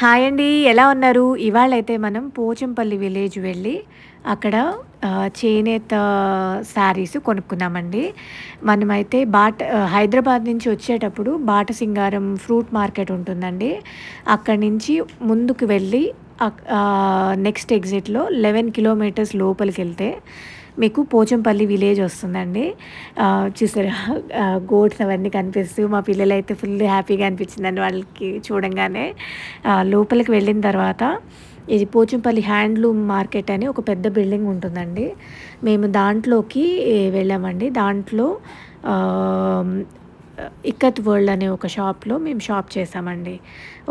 Hi అండి. ఎలా ఉన్నారు? ఇవాళైతే మనం పోచంపల్లి విలేజ్ వెళ్ళి అక్కడ చేనేత శారీస్ కొనుక్కున్నామండి. మనమైతే హైదరాబాద్ నుంచి వచ్చేటప్పుడు బాట సింగారం ఫ్రూట్ మార్కెట్ ఉంటుందండి. అక్కడి నుంచి ముందుకు వెళ్ళి నెక్స్ట్ ఎగ్జిట్‌లో 11 కిలోమీటర్స్ లోపలికెళ్తే మీకు పోచంపల్లి విలేజ్ వస్తుందండి. చూసారా గోట్స్ అవన్నీ కనిపిస్తూ మా పిల్లలైతే ఫుల్ హ్యాపీగా అనిపించిందండి వాళ్ళకి చూడంగానే. లోపలికి వెళ్ళిన తర్వాత ఇది పోచంపల్లి హ్యాండ్లూమ్ మార్కెట్ అని ఒక పెద్ద బిల్డింగ్ ఉంటుందండి. మేము దాంట్లోకి వెళ్ళామండి. దాంట్లో ఇక్కత్ వరల్డ్ అనే ఒక షాప్‌లో మేము షాప్ చేశామండి.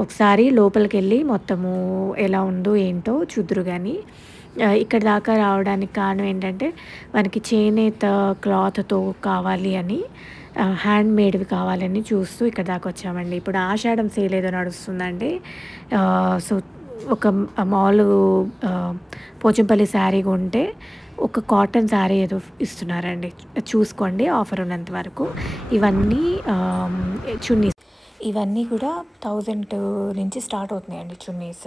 ఒకసారి లోపలికెళ్ళి మొత్తము ఎలా ఉందో ఏంటో చూద్దురు గానీ. ఇక్కడి దాకా రావడానికి కారణం ఏంటంటే మనకి చేనేత క్లాత్‌తో కావాలి అని హ్యాండ్‌మేడ్‌వి కావాలని చూస్తూ ఇక్కడి దాకా వచ్చామండి. ఇప్పుడు ఆషాఢం సేల్ ఏదో నడుస్తుందండి. సో ఒక మామూలు పోచంపల్లి శారీ కొంటే ఒక కాటన్ శారీ ఏదో ఇస్తున్నారండి. చూసుకోండి ఆఫర్ ఉన్నంత వరకు. ఇవన్నీ చున్నీస్. ఇవన్నీ కూడా 1000 నుంచి స్టార్ట్ అవుతున్నాయండి చున్నీస్.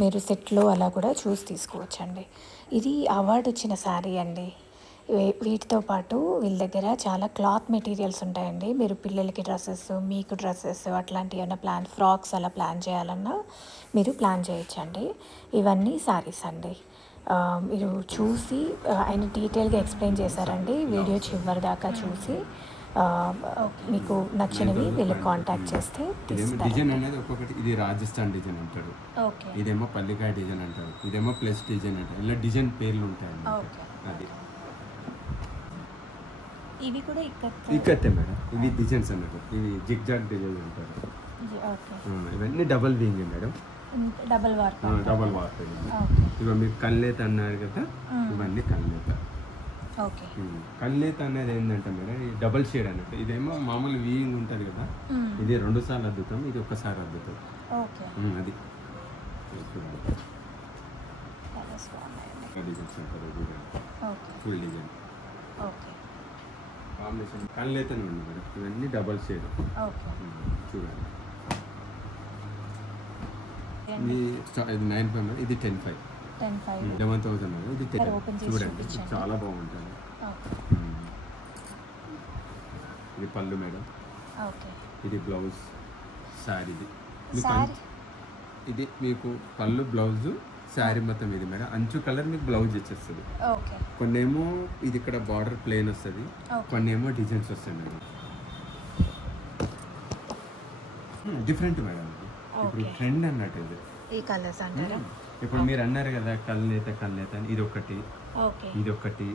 మీరు సెట్‌లో అలా కూడా చూసి తీసుకోవచ్చండి. ఇది అవార్డ్ వచ్చిన శారీ అండి. వీటితో పాటు వీళ్ళ దగ్గర చాలా క్లాత్ మెటీరియల్స్ ఉంటాయండి. మీరు పిల్లలకి డ్రెస్సెస్, మీకు డ్రెస్సెస్ అట్లాంటివి ఏమైనా ఫ్రాక్స్ అలా ప్లాన్ చేయాలన్నా మీరు ప్లాన్ చేయొచ్చండి. ఇవన్నీ శారీస్ అండి. మీరు చూసి ఆయన డీటెయిల్‌గా ఎక్స్‌ప్లెయిన్ చేశారండి. వీడియో చివరి దాకా చూసి మీకు నచ్చినవి వీళ్ళకి కాంటాక్ట్ చేస్తే డిజైన్ అనేది ఒక్కొక్కటి. ఇది రాజస్థాన్ డిజైన్ అంటారు, ఇదేమో పల్లికాయ డిజైన్ అంటారు, ఇదేమో ప్లస్ డిజైన్ అంటారు. ఇలా డిజైన్ పేర్లు ఉంటాయి. అది ఇవి కూడా ఇక్కతే మేడం. ఇవి డిజైన్స్ అన్నట్టు. ఇవి జిగ్ జాగ్ డిజైన్ అంటారు. ఇవన్నీ double wing madam. Double warp. ఇవి మీరు కల్నేత అన్నారు కదా, ఇవన్నీ కల్నేత. కల్నేత అనేది ఏంటంటే మేడం ఈ డబల్ షేడ్ అన్నట్టు. ఇదేమో మామూలు వీయింగ్ ఉంటుంది కదా, ఇది 2 సార్లు అద్దుతాం, ఇది ఒక్కసారి అద్దుతాం. అది ఫుల్ డిజైన్ కాంబినేషన్ కల్నేతనే ఉంది మేడం. ఇవన్నీ డబల్ షేడ్ చూడండి. ఇది 9,500, ఇది 10,500, 11,000 మేడం. ఇది 10,000 చూడండి, చాలా బాగుంటుంది. ఇది పళ్ళు మేడం. ఇది బ్లౌజ్ శారీది. ఇది మీకు పళ్ళు బ్లౌజ్ శారీ మొత్తం ఇది మేడం. అంచు కలర్ మీకు బ్లౌజ్ వచ్చేస్తుంది. కొన్నేమో ఇది ఇక్కడ బార్డర్ ప్లెయిన్ వస్తుంది, కొన్నేమో డిజైన్స్ వస్తాయి మేడం. Different madam. ఇప్పుడు ట్రెండ్ అన్నట్టు ఇది. ఈ కలర్స్ అంటారా? ఇప్పుడు మీరు అన్నారు కదా కల్నేత అని. ఇది ఒకటి, ఇది ఒకటి,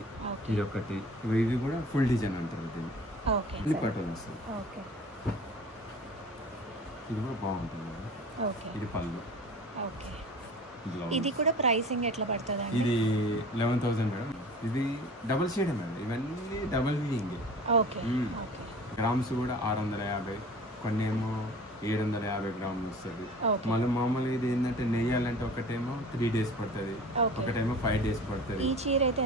ఇది ఒకటి. ఇవి కూడా ఫుల్ డిజైన్ అంటారు. దీన్ని పట్టుకొని వస్తుంది. ఇది కూడా బాగుంటుంది. ఇది పళ్ళు. ఇది కూడా ప్రైసింగ్ ఎట్లా పడుతుంది? ఇది 11,000 మేడం. ఇది డబుల్ షేడ్ మేడం. ఇవన్నీ డబుల్ వీయింగ్. గ్రామ్స్ కూడా 650, కొన్నేమో 750 గ్రాములు వస్తుంది. మళ్ళీ మామూలు ఇది ఏంటంటే నెయ్యాలంటే ఒకటేమో 3 days పడుతుంది, ఒకటేమో 5 days పడుతుంది. ఈ చీర అయితే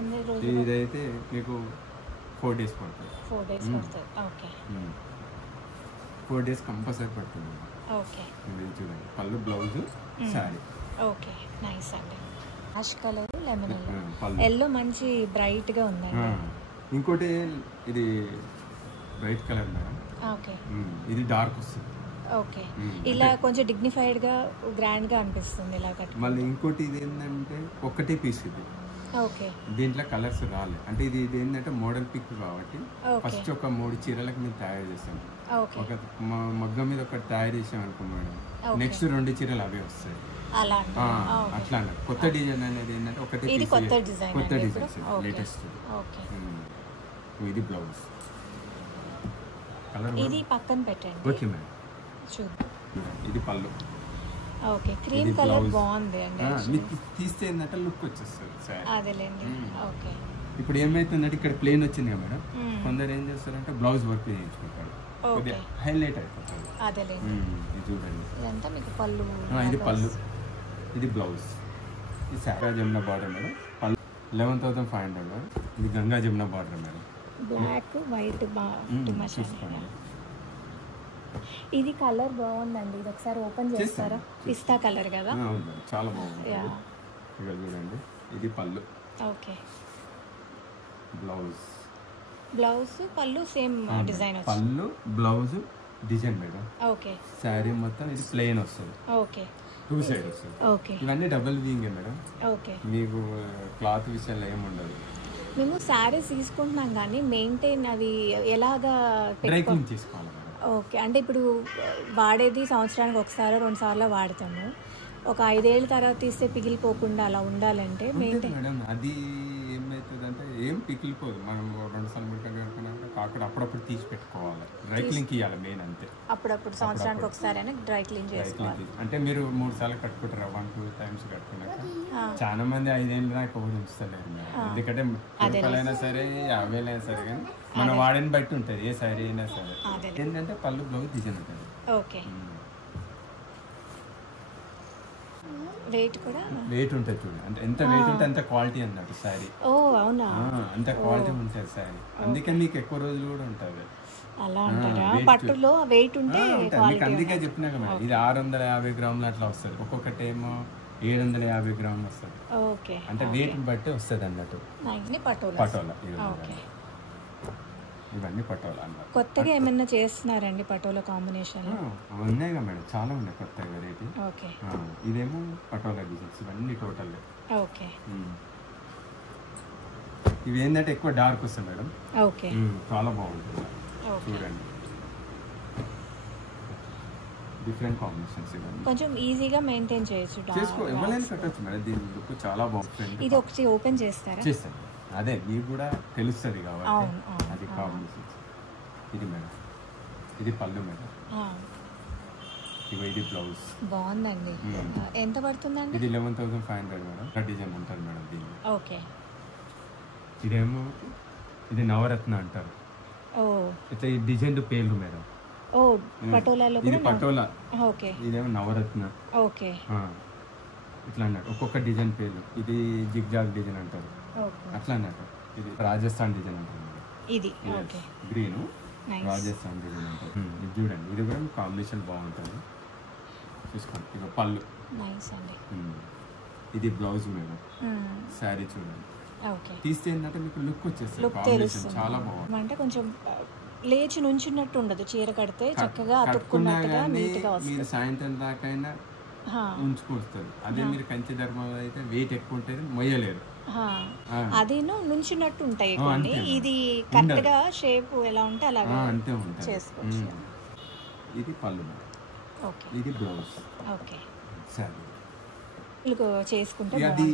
ఇదైతే మీకు 4 days పడుతుంది. 4 days కంపల్సరీ పడుతుంది. ఇది చూడండి, పళ్ళు బ్లౌజ్ శారీ. నైస్ అండి. యాష్ కలర్, లెమన్ ఎల్లో మంచి బ్రైట్ గా ఉందండి. ఇంకోటి ఇది బ్రైట్ కలర్ మేడం. ఇది డార్క్ వస్తుంది. ఇలా కొంచెం డిగ్నిఫైడ్ గా గ్రాండ్ గా అనిపిస్తుంది ఇలా కట్. మళ్ళీ ఇంకోటి ఇది ఏంటంటే ఒకటే పీస్ ఇది. దీంట్లో కలర్స్ రాలే. అంటే ఇది ఏంటంటే మోడల్ పిక్ కాబట్టి ఫస్ట్ ఒక 3 చీరలకు మేము తయారు చేస్తాం. ఒక మగ్గం మీద ఒకటి తయారు చేసాం అనుకో మేడం, నెక్స్ట్ 2 చీరలు అవే వస్తాయి. అట్లా కొత్త డిజైన్ అనేది ఏంటంటే ఒకటి కొత్త డిజైన్ లేటెస్ట్. ఇది బ్లౌజ్ కలర్. ఇది పక్కన పెట్టండి. Okay madam. ఇది పళ్ళు. క్రీమ్ కలర్ బాగుంది అండి. తీస్తే ఏంటంటే లుక్ వచ్చేస్తుంది. అదేలేండి. ఇప్పుడు ఏమైతుందంటే ఇక్కడ ప్లేన్ వచ్చింది కదా మేడం, కొందరు ఏం చేస్తారంటే బ్లౌజ్ వర్క్ చేయించుకుంటారు, హైలైట్ అయిపోతుంది. ఇది చూడండి, ఇదంతా మీకు పళ్ళు. ఇది పళ్ళు, ఇది బ్లౌజ్. ఇది సారా జమున బార్డర్ మేడం. పళ్ళు 11,500 మేడం. ఇది Ganga Jamuna border madam. Black white చూసుకోండి. ఇది కలర్ బాగుందండి, ఇది ఒకసారి ఓపెన్ చేస్తారా? పిస్తా కలర్ కదా, చాలా బాగుంది. ఇక్కడ చూడండి, ఇది పళ్ళు. ఓకే. బ్లౌజ్ పళ్ళు సేమ్ డిజైన్, పళ్ళు blouse design madam. Okay. Sari మొత్తం ఇది ప్లెయిన్ వస్తుంది. ఓకే. 2 సైడ్ వస్తుంది. ఓకే. ఇవన్నీ డబుల్ వీయింగ్ మేడం. ఓకే. మీకు క్లాత్ విషయంలో ఏముండదు. మేము శారీస్ తీసుకుంటున్నాం కానీ మెయింటైన్ అది ఎలాగా డ్రై క్లీన్ చేసుకోవాలి. ఓకే. అంటే ఇప్పుడు వాడేది సంవత్సరానికి ఒకసారి 2 సార్లు వాడతాము. ఒక 5 ఏళ్ళ తర్వాత తీస్తే పిగిలిపోకుండా అలా ఉండాలంటే మెయింటైన్ మేడం. అది ఏమవుతుంది అంటే ఏం పిగిలిపోదు. మనం 2 సార్లు 3 సార్లు కడుక్కున్నాక కాకుండా అప్పుడప్పుడు తీసి పెట్టుకోవాలి. డ్రై క్లీన్ ఇవ్వాలి మెయిన్ అంతే. అప్పుడప్పుడు సంవత్సరానికి ఒకసారి అయినా డ్రై క్లీన్ చేసుకోవాలి. అంటే మీరు 3 సార్లు కట్టుకుంటారా, 1-2 టైమ్స్ కట్టుకున్నాక చాలా మంది 5 ఏళ్ళు దాకా ఎవరు ఉంచుతలేరు మేడం. ఎందుకంటే రూపాయలైనా సరే 50,000 అయినా సరే కానీ మన వాడని బట్టి ఉంటుంది ఏ శారీ అయినా సరే. ఏంటంటే పళ్ళు బ్లౌజ్ డిజైన్ ఉంటుంది. ఓకే. వెయిట్ కూడా వెయిట్ ఉంటుంది చూడండి. అంటే ఎంత వెయిట్ ఉంటే అంత క్వాలిటీ అన్నట్టు శారీ. ఓ అవునా, అంత క్వాలిటీ ఉంటుంది శారీ. అందుకే మీకు ఎక్కువ రోజులు కూడా ఉంటుంది. అలా అంటారా? పట్టులో వెయిట్ ఉంటే మీకు అందుకే చెప్పినాక మేడం, ఇది 650 గ్రాములు అట్లా వస్తుంది. ఒక్కొక్కటి ఏమో 750 గ్రాములు వస్తుంది. ఓకే. అంటే వెయిట్ బట్టి వస్తుంది అన్నట్టు. పటోలా ఇవన్నీ పటోలా అన్నమాట. కొత్తగా ఏమన్నా చేస్తున్నారండి పటోలా కాంబినేషన్? ఉన్నాయిగా మేడం, చాలా ఉన్నాయి కొత్తగా వెరైటీ. ఓకే. ఇదేమో పటోలా డిజైన్స్ ఇవన్నీ టోటల్. ఓకే. ఇవి ఏంటంటే ఎక్కువ డార్క్ వస్తుంది మేడం. ఓకే. చాలా బాగుంటుంది చూడండి. డిఫరెంట్ కాంబినేషన్స్ ఇవన్నీ కొంచెం ఈజీగా మెయింటైన్ చేయొచ్చు. ఎవరైనా కట్టొచ్చు మేడం. దీని లుక్ చాలా బాగుంటుంది. ఇది ఒకటి ఓపెన్ చేస్తారా? చేస్తాను. అదే మీకు కూడా తెలుస్తుంది కాబట్టి అది కాంబినేషన్స్. ఇది మేడం, ఇది పళ్ళు మేడం. ఇది బ్లౌజ్. బాగుందండి. ఎంత పడుతుందండి? ఇది 11,500 మేడం. డిజైన్ అంటారు మేడం దీన్ని. ఓకే. ఇదేమో ఇది నవరత్న అంటారు. ఇట్లా ఈ డిజైన్ పేర్లు మేడం. పటోలాలో ఇది పటోలా. ఓకే. ఇదేమో నవరత్న. ఓకే. ఇట్లా అన్నట్టు ఒక్కొక్క డిజైన్ పేర్లు. ఇది జిగ్జాగ్ డిజైన్ అంటారు అట్లా అన్నట్టు. ఇది రాజస్థాన్ డిజైన్ అంటారు. ఇది గ్రీన్ రాజస్థాన్ డిజైన్ అంటారు. ఇది చూడండి, ఇది కూడా కాంబినేషన్ బాగుంటుంది. చూసుకోండి. ఇక పళ్ళు. ఇది బ్లౌజ్ మేడం. శారీ చూడండి. తీస్తే ఏంటంటే మీకు లుక్ వచ్చేస్తుంది. కాంబినేషన్ చాలా బాగుంది. అంటే కొంచెం లేచి నుంచున్నట్టు ఉండదు. చీర కడితే చక్కగా అతుక్కున్నట్టుగా నీట్గా వస్తుంది. మీరు సాయంత్రం దాకైనా ఉంచుకొస్తుంది. అదే మీరు కంచి ధర్మంలో అయితే వెయిట్ ఎక్కువ ఉంటుంది, మొయ్యలేరు. అది నుంచున్నట్టు ఉంటాయి కొన్ని. ఇది కరెక్ట్ గా షేప్ ఎలా ఉంటే అలాగా అంతే ఉంటుంది. చేసుకోవచ్చు. ఇది పళ్ళు. ఓకే. ఇది బ్లౌజ్. ఓకే. సరే చేసుకుంటే అది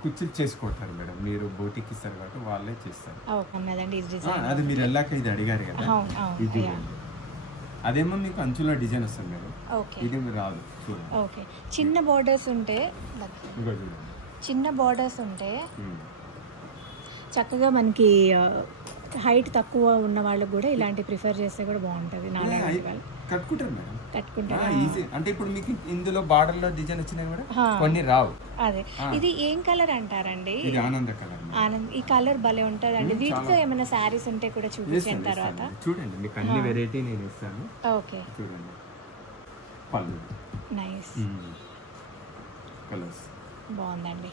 కుర్చీలు చేసుకుంటారు మేడం. మీరు బోటికి ఇస్తారు కాబట్టి వాళ్ళే చేస్తారు. అది మీరు వెళ్ళాక ఇది అడిగారు కదా, ఇది అదేమో మీకు అంచులో డిజైన్ వస్తుంది మేడం. ఇది మీరు రాదు చూడండి. ఓకే. చిన్న బోర్డర్స్ ఉంటే చక్కగా మనకి హైట్ తక్కువ ఉన్న వాళ్ళకి కూడా ఇలాంటి ప్రిఫర్ చేస్తే కూడా బాగుంటుంది. కట్టుకుంటారు మేడం. ఈజీ. అంటే ఇప్పుడు మీకు ఇందులో బార్డర్ లో డిజైన్ వచ్చినాయి కూడా కొన్ని రావు. అదే. ఇది ఏం కలర్ అంటారండి? ఇది ఆనంద కలర్. ఈ కలర్ భలే ఉంటది అండి. వీటితో ఏమైనా సారీస్ ఉంటే కూడా చూపించిన తర్వాత చూడండి. మీకు అన్ని వెరైటీ నేను ఇస్తాను. ఓకే. చూడండి. పళ్ళు నైస్ కలర్స్ బాగుందండి.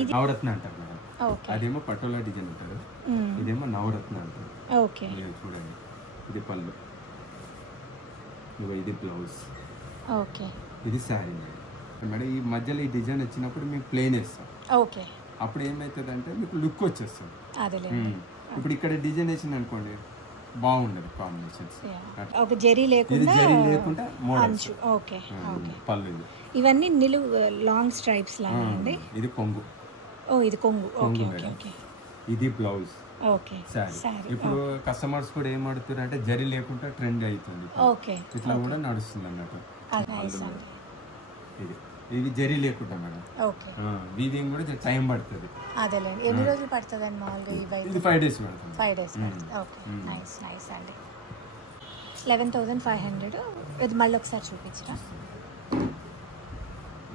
ఇది నవరత్న అంటారు మేడం. అదేమో పటోలా డిజైన్ అంటారు, ఇదేమో నవరత్న అంటారు. ఓకే. చూడండి. ఇది పళ్ళు, ఇది బ్లౌజ్. ఓకే. ఇది శారీ మేడం. ఈ మధ్యలో ఈ డిజైన్ వచ్చినప్పుడు మేము ప్లెయిన్ వేస్తాం. ఓకే. అప్పుడు ఏమవుతుంది అంటే మీకు లుక్ వచ్చేస్తుంది. ఇప్పుడు ఇక్కడ డిజైన్ వేసింది అనుకోండి బాగుండదు కాంబినేషన్స్. ఒక జరీ లేకుండా మోడల్స్. ఓకే. పళ్ళు. ఇవన్నీ నిలువు లాంగ్ స్ట్రైప్స్ లాగా అండి. ఇది కొంగు. ఇది కొంగు. ఓకే. ఇది బ్లౌజ్. ఓకే. సారీ. ఇప్పుడు కస్టమర్స్ కూడా ఏం అడుగుతారు అంటే జరీ లేకుండా ట్రెండ్ అవుతుంది. ఓకే. ఇట్లా కూడా నడుస్తుంది అన్నట్టు. ఇది జరీ లేకుండా మేడం. ఓకే. వీవింగ్ కూడా టైం పడుతుంది. అదేలేండి. ఎన్ని రోజులు పడుతుంది అండి మామూలుగా? ఇది 5 days పడుతుంది. 5 days పడుతుంది. ఓకే. నైస్ అండి. 11,500. ఇది మళ్ళీ ఒకసారి చూపించరా?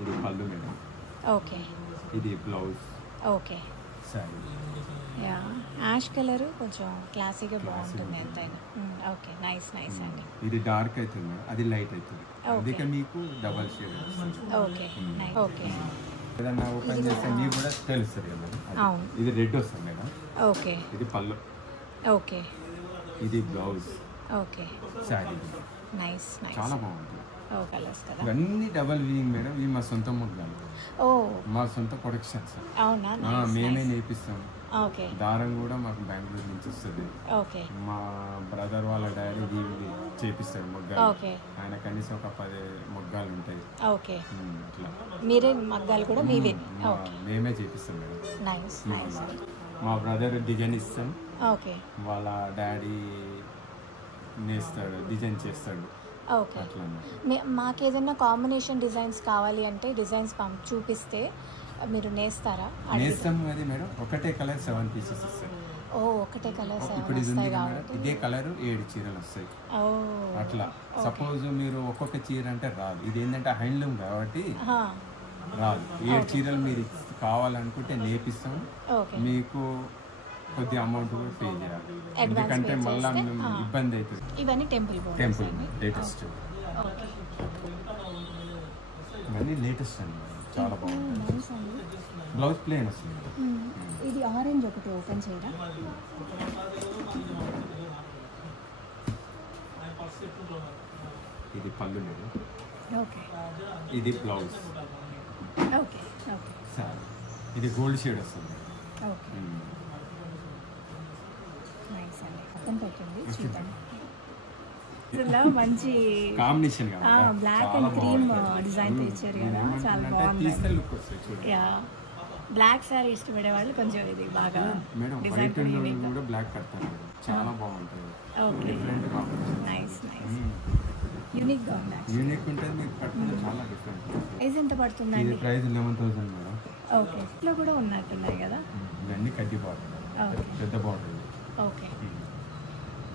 ఇది పళ్ళు మేడం. ఓకే. ఇది బ్లౌజ్. ఓకే. శారీ. యా యాష్ కలర్ కొంచెం క్లాసీగా బాగుంటుంది ఎంతైనా. ఓకే, నైస్ నైస్ అండి. ఇది డార్క్ అవుతుంది మేడం, అది లైట్ అవుతుంది, అందుకే మీకు డబల్ షేడ్ వస్తుంది. Okay okay. ఏదన్నా ఓపెన్ చేస్తే మీకు కూడా తెలుస్తుంది కదా మేడం. అవును. ఇది రెడ్ వస్తుంది మేడం. ఓకే. ఇది పళ్ళు. ఓకే. ఇది blouse. Okay. Sari nice nice. చాలా బాగుంటుంది. ఓ కలర్స్ కదా. ఇవన్నీ డబల్ వీవింగ్ మేడం, ఇవి మా సొంత ముగ్గాలు. ఓ మా సొంత ప్రొడక్షన్స్. అవునా? మేమే నేర్పిస్తాం. ఓకే. దారం కూడా మాకు బెంగళూరు నుంచి వస్తుంది. ఓకే. మా బ్రదర్ వాళ్ళ డాడీ వీవి చేపిస్తాడు మొగ్గాలు. ఓకే. ఆయన కనీసం ఒక 10 మొగ్గాలు ఉంటాయి. ఓకే. అట్లా మీరే మగ్గాలు కూడా మీవే? మేమే చేపిస్తాం మేడం. Nice nice. మా బ్రదర్ డిజైన్ ఇస్తాం, ఓకే. వాళ్ళ డాడీ నేస్తాడు, డిజైన్ చేస్తాడు. ఓకే. అట్లా మాకు ఏదైనా కాంబినేషన్ డిజైన్స్ కావాలి అంటే డిజైన్స్ చూపిస్తే మీరు నేస్తారా? నేస్తాం అది మేడం. ఒకటే కలర్ 7 పీసెస్ వస్తాయి. ఓ ఒకటే కలర్ ఇప్పుడు ఇది ఉంది కాబట్టి ఇదే కలర్ 7 చీరలు వస్తాయి. అట్లా సపోజ్ మీరు ఒక్కొక్క చీర అంటే రాదు, ఇది ఏంటంటే హ్యాండ్లూమ్ కాబట్టి రాదు. 7 చీరలు మీరు కావాలనుకుంటే నేర్పిస్తాం, మీకు కొద్ది అమౌంట్ కూడా పే చేయాలి, ఎందుకంటే మళ్ళీ ఇబ్బంది అవుతుంది. ఇవన్నీ టెంపుల్ లేటెస్ట్, ఇవన్నీ లేటెస్ట్ అండి, చాలా బాగుంటుంది. బ్లౌజ్ ప్లేన్ వస్తుంది. ఇది ఆరెంజ్ ఒకటి ఓపెన్ చేయరా? ఇది పళ్ళు లేదు. ఓకే. ఇది బ్లౌజ్. Okay okay. సార్ ఇది గోల్డ్ షేడ్ వస్తుంది. ఓకే. నైస్ అండి. ఓపెన్ పెట్టండి చూద్దాం. ఇలా మంచి combination black and cream design ఇచ్చారు కదా, చాలా బాగుంది. యా బ్లాక్ సారీ ఇష్టపడే వాళ్ళు కొంచెం ఇది బాగా డిజైన్ కూడా బ్లాక్ కడతారు, చాలా బాగుంటుంది. ఓకే. Nice nice. యూనిక్ గా ఉంది. యూనిక్ ఉంటుంది, మీకు కట్టుకుంటే చాలా డిఫరెంట్. ప్రైస్ ఎంత పడుతుందండి? Price 11,000 madam. ఓకే. ఇట్లా కూడా ఉన్నట్టున్నాయి కదా. ఇవన్నీ కడ్డీ బార్డర్, పెద్ద బార్డర్. ఓకే.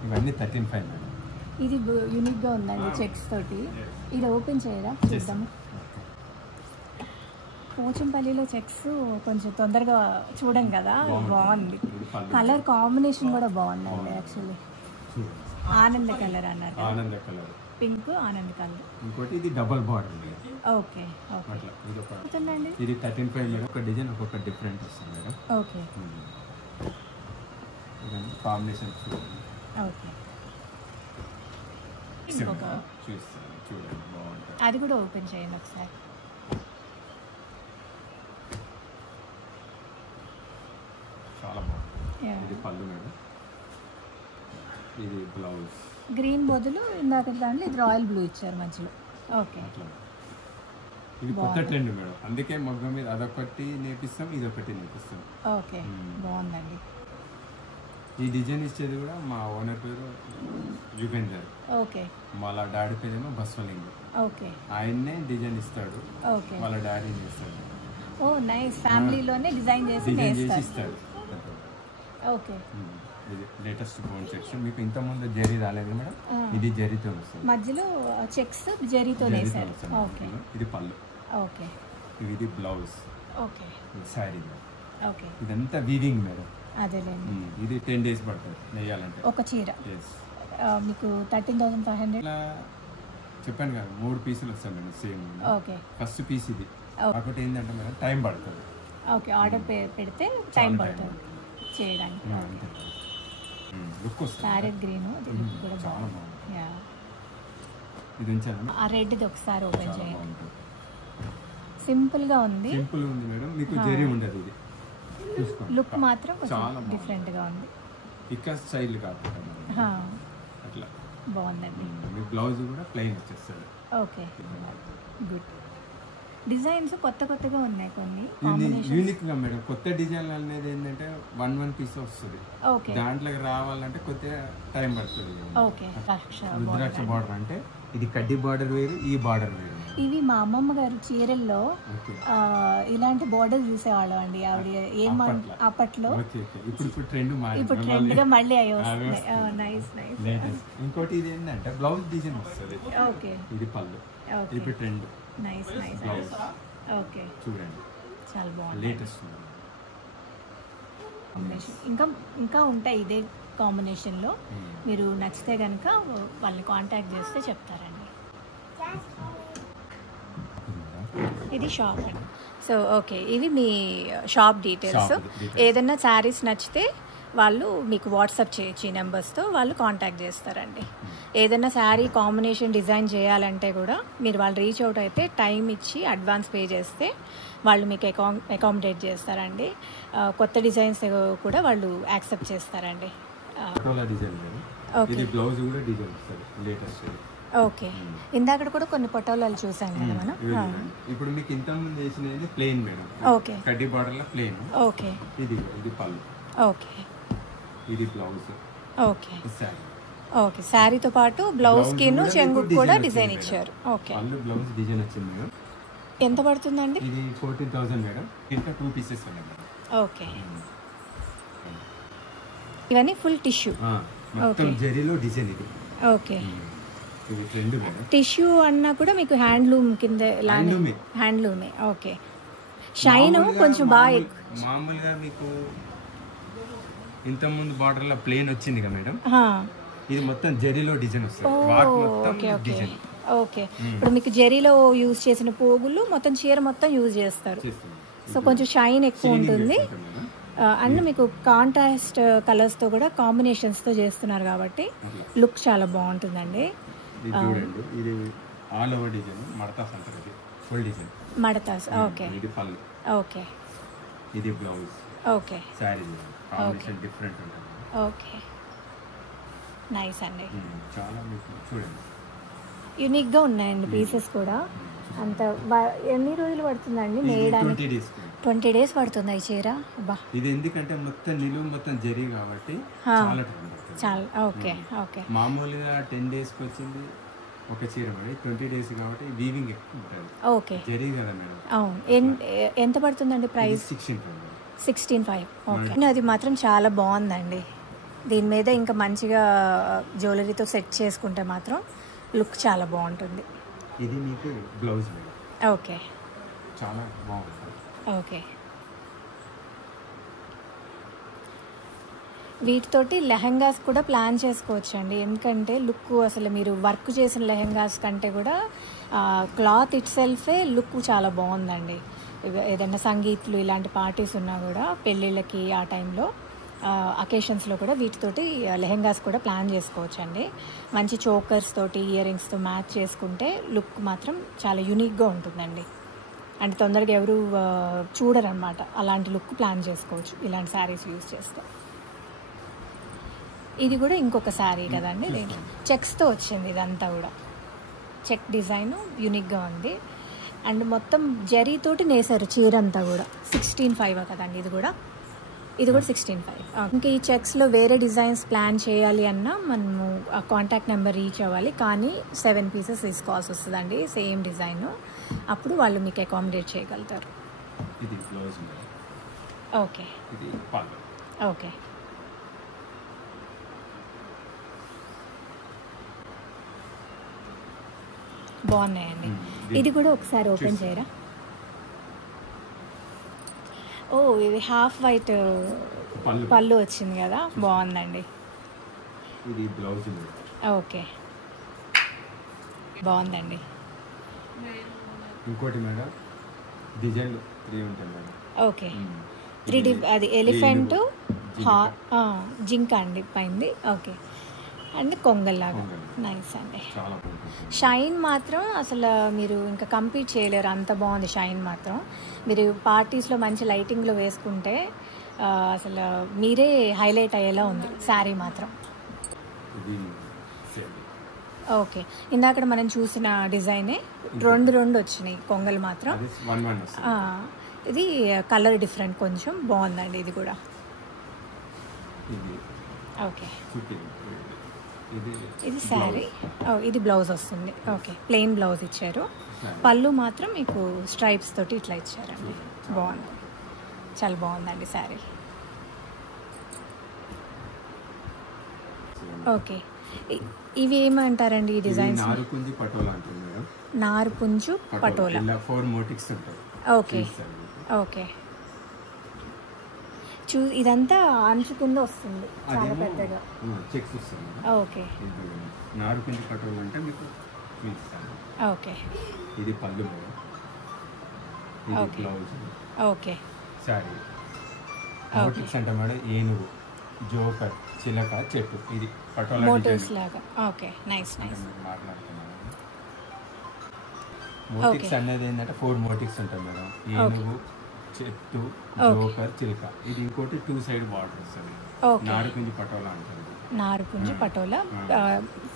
ఇవన్నీ 13,500 మేడం. ఇది యూనిక్ గా ఉందండి, చెక్స్ తోటి. ఇది ఓపెన్ చేయరా చూద్దాము. పోచంపల్లిలో చెక్స్ కొంచెం తొందరగా చూడం కదా, బాగుంది. కలర్ కాంబినేషన్ కూడా బాగుందండి. యాక్చువల్లీ ఆనంద కలర్ అన్నారు, ఆనంద కలర్, పింక్ ఆనంద కలర్. ఇంకోటి ఇది డబల్ బార్డర్. Okay okay. ఇది 13,500 మేడం. ఒక డిజైన్ ఒక్కొక్క డిఫరెంట్ వస్తుంది మేడం. ఓకే. Combination okay. చూడండి బాగుంటుంది. అది కూడా ఓపెన్ చేయండి ఒకసారి. చాలా బాగుంటుంది. ఇది పళ్ళు మేడం, ఇది బ్లౌజ్. గ్రీన్ బదులు ఇందాక దాంట్లో ఇది రాయల్ బ్లూ ఇచ్చారు మధ్యలో. ఓకే. ఇది కొత్త ట్రెండ్ మేడం, అందుకే మగ్గం మీద అదొకటి నేర్పిస్తాం, ఇది ఒకటి నేర్పిస్తాం. ఓకే. బాగుందండి. ఈ డిజైన్ ఇచ్చేది కూడా మా ఓనర్ పేరు యుగేందర్. ఓకే. వాళ్ళ డాడీ పేరేమో బస్వలింగ్. ఓకే. ఆయన్నే డిజైన్ ఇస్తాడు. ఓకే. వాళ్ళ డాడీ చేస్తాడు. ఓ నైస్. ఫ్యామిలీలోనే డిజైన్ చేసి ఇస్తాడు. ఓకే. ఇది లేటెస్ట్ బోన్ సెక్షన్. మీకు ఇంత ముందు జరీ రాలేదు మేడం, ఇది జరీతో వస్తుంది. మధ్యలో చెక్స్ జరీతో వేశారు. ఓకే. ఇది పళ్ళు. ఓకే. ఇది బ్లౌజ్. ఓకే. శారీ. ఓకే. ఇదంతా వీవింగ్ మేడం. అదేలేండి. ఇది 10 days పడుతుంది నేయాలంటే ఒక చీర. మీకు 13,500. చెప్పాను కదా 3 పీసులు వస్తాయి madam same. Okay. First piece ఇది. ఒకటి ఏంటంటే మేడం టైం పడుతుంది. ఓకే. ఆర్డర్ పెడితే టైం పడుతుంది చేయడానికి. లుక్ వస్తుంది. ప్యారెట్ గ్రీన్ కూడా చాలా బాగుంది. ఇది ఉంచాను. ఆ రెడ్ది ఒకసారి ఓపెన్ చేయండి. సింపుల్ గా ఉంది. సింపుల్ ఉంది మేడం, మీకు జరీ ఉండదు. ఇది లుక్ మాత్రం కొంచెం డిఫరెంట్ గా ఉంది. ఇక్కడ స్టైల్ కాకుండా అట్లా బాగుందండి. మీ బ్లౌజ్ కూడా ప్లెయిన్ వచ్చేస్తుంది. ఓకే. గుడ్. డిజైన్స్ కొత్తగా ఉన్నాయి కొన్ని. యూనిక్ గా మేడం. కొత్త డిజైన్ అనేది ఏంటంటే 1 పీస్ వస్తుంది. దాంట్లోకి రావాలంటే కొద్దిగా టైం పడుతుంది. రుద్రాక్ష బార్డర్ అంటే ఇది కడ్డీ బార్డర్ వేరు, ఈ బార్డర్ వేరు. ఇవి మా అమ్మమ్మ గారు చీరల్లో ఇలాంటి బార్డర్ చూసేవాళ్ళం అండి. ఆవిడ అప్పట్లో. ఇప్పుడు ట్రెండ్ గా మళ్ళీ అయ్యి వస్తుంది. Nice nice. ఇంకోటి ఇది ఏంటంటే బ్లౌజ్ డిజైన్ వస్తుంది. ఓకే. ఇది పళ్ళు. ఇప్పుడు ట్రెండ్. Nice nice. ఓకే. చూడండి చాలా బాగుంది. లేటెస్ట్. కాంబినేషన్ ఇంకా ఇంకా ఉంటాయి ఇదే కాంబినేషన్లో. మీరు నచ్చితే కనుక వాళ్ళని కాంటాక్ట్ చేస్తే చెప్తారండి. ఇది షాప్ అండి. సో ఓకే, ఇవి మీ షాప్ డీటెయిల్స్. ఏదైనా శారీస్ నచ్చితే వాళ్ళు మీకు వాట్సాప్ చేయొచ్చు, ఈ నెంబర్స్తో వాళ్ళు కాంటాక్ట్ చేస్తారండి. ఏదైనా శారీ కాంబినేషన్ డిజైన్ చేయాలంటే కూడా మీరు వాళ్ళు రీచ్ అవుట్ అయితే టైం ఇచ్చి అడ్వాన్స్ పే చేస్తే వాళ్ళు మీకు అకామిడేట్ చేస్తారండి. కొత్త డిజైన్స్ కూడా వాళ్ళు యాక్సెప్ట్ చేస్తారండి. ఓకే, ఇందాక కూడా కొన్ని పటోలాలు చూసాను కదా మనం. ఇప్పుడు మీకు ఇంత ముందు చేసినది ప్లెయిన్ మేడం. ఓకే, కడ్డీ బార్డర్ లో ప్లెయిన్. ఓకే, ఇది పళ్ళు. ఓకే, ఇది బ్లౌజ్. ఓకే, ఓకే, శారీతో పాటు బ్లౌజ్ కి చెంగు కూడా డిజైన్ ఇచ్చారు. ఓకే, పళ్ళు బ్లౌజ్ డిజైన్ వచ్చింది మేడం. ఎంత పడుతుందండి? ఇది 14,000 మేడం. ఇంకా 2 పీసెస్ ఉన్నాయి మేడం. ఓకే, ఇవన్నీ ఫుల్ టిష్యూ. మొత్తం జరీలో డిజైన్ ఇది. ఓకే, టిష్యూ అన్నా కూడా మీకు హ్యాండ్లూమ్ కింద హ్యాండ్లూమే. ఓకే, షైన్ కొంచెం బాగా మామూలుగా మీకు ఇంత ముందు బార్డర్ లో ప్లేన్ వచ్చింది కదా మేడం, ఇది మొత్తం జరీలో డిజైన్ వస్తుంది. Okay, okay, okay. ఇప్పుడు మీకు జరీలో యూజ్ చేసిన పోగులు మొత్తం చీర మొత్తం యూజ్ చేస్తారు. సో కొంచెం షైన్ ఎక్కువ ఉంటుంది. అండ్ మీకు కాంట్రాస్ట్ కలర్స్తో కూడా కాంబినేషన్స్తో చేస్తున్నారు కాబట్టి లుక్ చాలా బాగుంటుందండి. ఇది ఆల్ ఓవర్ డిజైన్ మడతాస్ అంటారు. ఇది ఫుల్ డిజైన్ మడతాస్. ఓకే, ఇది పళ్ళు. ఓకే, ఇది blouse. Okay, sorry combination different ఉంటుంది. ఓకే, నైస్ అండి. చాలా చూడండి యూనిక్గా ఉన్నాయండి పీసెస్ కూడా. అంత ఎన్ని రోజులు పడుతుందండి నేయడానికి? 20 days పడుతుంది ఈ చీర. ఇది ఎందుకంటే మొత్తం నిలువు మొత్తం జరీ కాబట్టి చాలా. ఓకే, ఓకే, మామూలుగా 10 daysకి వచ్చింది ఒక చీర, 20 days కాబట్టి వీవింగ్ ఎక్కువ ఉంటుంది. ఓకే, జరీ కదా మేడం. అవును. ఎంత పడుతుందండి ప్రైస్? 16,500. ఓకే, అది మాత్రం చాలా బాగుందండి. దీని మీద ఇంకా మంచిగా జ్యువెలరీతో సెట్ చేసుకుంటే మాత్రం లుక్ చాలా బాగుంటుంది. ఇది మీకు బ్లౌజ్ మేడం. ఓకే, చాలా బాగుంటుంది. ఓకే, వీటితోటి లెహెంగాస్ కూడా ప్లాన్ చేసుకోవచ్చు అండి. ఎందుకంటే లుక్ అసలు మీరు వర్క్ చేసిన లెహెంగాస్ కంటే కూడా క్లాత్ ఇట్ సెల్ఫే లుక్ చాలా బాగుందండి. ఏదైనా సంగీత్లు ఇలాంటి పార్టీస్ ఉన్నా కూడా పెళ్ళిళ్ళకి ఆ టైంలో అకేషన్స్లో కూడా వీటితోటి లెహెంగాస్ కూడా ప్లాన్ చేసుకోవచ్చు అండి. మంచి చోకర్స్ తోటి ఇయర్ రింగ్స్తో మ్యాచ్ చేసుకుంటే లుక్ మాత్రం చాలా యూనిక్గా ఉంటుందండి. అంటే తొందరగా ఎవరు చూడరనమాట. అలాంటి లుక్ ప్లాన్ చేసుకోవచ్చు ఇలాంటి శారీస్ యూజ్ చేస్తే. ఇది కూడా ఇంకొక శారీ కదండి, చెక్స్తో వచ్చింది. ఇదంతా కూడా చెక్ డిజైన్ యూనిక్గా ఉంది. అండ్ మొత్తం జరీతోటి నేసారు చీర అంతా కూడా. 16,500 కదండి ఇది కూడా. 16,500. ఇంకా ఈ చెక్స్లో వేరే డిజైన్స్ ప్లాన్ చేయాలి అన్నా మనము ఆ కాంటాక్ట్ నెంబర్ రీచ్ అవ్వాలి. కానీ 7 pieces తీసుకోవాల్సి వస్తుందండి సేమ్ డిజైన్. అప్పుడు వాళ్ళు మీకు అకామిడేట్ చేయగలుగుతారు. ఇది బ్లౌజ్. ఓకే, ఇది పళ్ళు. ఓకే, బాగున్నాయండి. ఇది కూడా ఒకసారి ఓపెన్ చేయరా? ఓ, ఇది హాఫ్ వైట్ పళ్ళు వచ్చింది కదా, బాగుందండి. ఇది బ్లౌజ్. ఓకే, బాగుందండి. ఇంకోటి మేడం డిజైన్ 3 ఉంటుంది మేడం. ఓకే, 3D అది ఎలిఫెంట్ జింక అండి పైంది. ఓకే, అండ్ కొంగల్లాగా. నైస్ అండి. షైన్ మాత్రం అసలు మీరు ఇంకా కంపీట్ చేయలేరు, అంత బాగుంది షైన్ మాత్రం. మీరు పార్టీస్లో మంచి లైటింగ్లో వేసుకుంటే అసలు మీరే హైలైట్ అయ్యేలా ఉంది శారీ మాత్రం. ఓకే, ఇందాక మనం చూసిన డిజైనే 2 వచ్చినాయి కొంగలు మాత్రం. ఇది కలర్ డిఫరెంట్ కొంచెం బాగుందండి ఇది కూడా. ఓకే, ఇది శారీ. ఇది బ్లౌజ్ వస్తుంది. ఓకే, ప్లెయిన్ బ్లౌజ్ ఇచ్చారు. పళ్ళు మాత్రం మీకు స్ట్రైప్స్ తోటి ఇట్లా ఇచ్చారండి. బాగుంది, చాలా బాగుందండి శారీ. ఓకే, ఇవి ఏమంటారండి ఈ డిజైన్స్? నారుపుంజు పటోలా అంటారు మేడం. నారుపుంజు పటోలా. 4 మోటివ్స్ ఉంటాయి. Okay, okay. ఇదంతా అంచుకుంద వస్తుంది చాలా పెద్దగా. చెక్స్ వస్తుంది. ఓకే. నారుకుంది పటోలా అంటే మీకు చూపిస్తాను. ఓకే. ఇది పళ్ళు, ఇది బ్లౌజ్. ఓకే. సారీ మోటివ్స్ అంటే మేడం ఏనుగు, జోకర్, చిలక, చెట్టు, ఇది పటోలా మోటివ్స్ లాగా. Okay, nice nice. మాట్లాడుతున్నాను. మోటివ్స్ అనేది ఏంటంటే 4 మోటివ్స్ ఉంటాయి మేడం. ఏనుగు, చెట్టు, జోకర్, చిలక. ఇది ఇంకోటి 2 సైడ్ బార్డర్ వస్తుంది. నారుకుంజి పటోలా అంటారు. నారుకుంజి పటోలా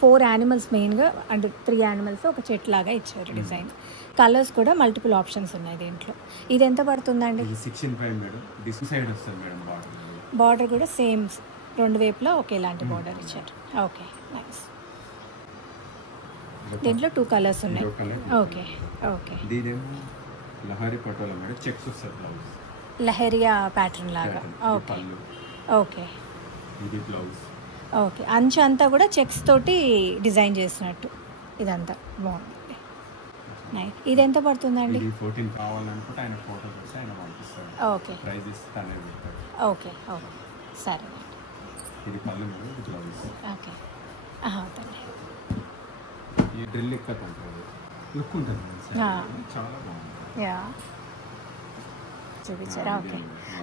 4 యానిమల్స్ మెయిన్గా, అంటే 3 యానిమల్స్ ఒక చెట్టు లాగా ఇచ్చారు డిజైన్. కలర్స్ కూడా మల్టిపుల్ ఆప్షన్స్ ఉన్నాయి దీంట్లో. ఇది ఎంత పడుతుందండి? 65 మేడం. దిస్ సైడ్ వస్తుంది మేడం బార్డర్. బార్డర్ కూడా సేమ్ 2 వైపులా ఒకేలాంటి బార్డర్ ఇచ్చారు. Okay, nice. దీంట్లో 2 కలర్స్ ఉన్నాయి. ఓకే. ఓకే. దీనేమో లహరి పటోలా మేడం. చెక్స్ వస్తుంది బ్లౌజ్. లహరియా ప్యాటర్న్ లాగా. ఓకే. ఓకే. ఇది బ్లౌజ్. ఓకే. అంచు అంతా కూడా చెక్స్ తోటి డిజైన్ చేసినట్టు ఇదంతా బాగుంది. నైస్. ఇది ఎంత పడుతుందండి? ఇది 14 కావాలనుకుంటే ఆయన ఫోటో పెట్టి ఆయన పంపిస్తాడు. ఓకే. ప్రైస్ ఇస్తానే పెడతాడు. ఓకే. ఓకే, సరే. ఇది పళ్ళు మేడం. ఇది బ్లౌజ్. ఓకే. ఈ డ్రిల్ ఎక్కత ఉంటుంది, లుక్ ఉంటుంది, చాలా బాగుంది. చూపించారా? ఓకే.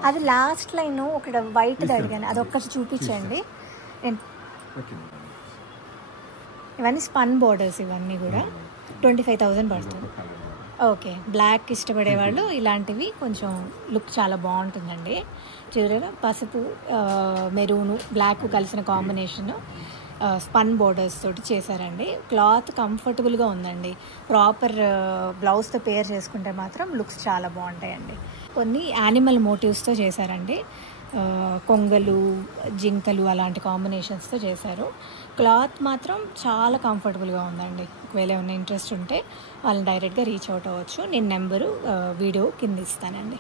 అది లాస్ట్ లైన్ ఒకటి వైట్ది అడిగాను, అది ఒక్కటి చూపించండి. ఇవన్నీ స్పన్ బోర్డర్స్, ఇవన్నీ కూడా 25,000 పడుతుంది. ఓకే. బ్లాక్ ఇష్టపడే వాళ్ళు ఇలాంటివి కొంచెం లుక్ చాలా బాగుంటుందండి. చూడగా పసుపు, మెరూను, బ్లాక్ కలిసిన కాంబినేషన్ స్పన్ బోర్డర్స్ తోటి చేశారండి. క్లాత్ కంఫర్టబుల్గా ఉందండి. ప్రాపర్ బ్లౌజ్తో పేర్ చేసుకుంటే మాత్రం లుక్స్ చాలా బాగుంటాయండి. కొన్ని యానిమల్ మోటివ్స్తో చేశారండి. కొంగలు, జింకలు అలాంటి కాంబినేషన్స్తో చేశారు. క్లాత్ మాత్రం చాలా కంఫర్టబుల్గా ఉందండి. ఒకవేళ ఏమైనా ఇంట్రెస్ట్ ఉంటే వాళ్ళని డైరెక్ట్గా రీచ్ అవుట్ అవ్వచ్చు. నేను నెంబరు వీడియో కింద ఇస్తానండి.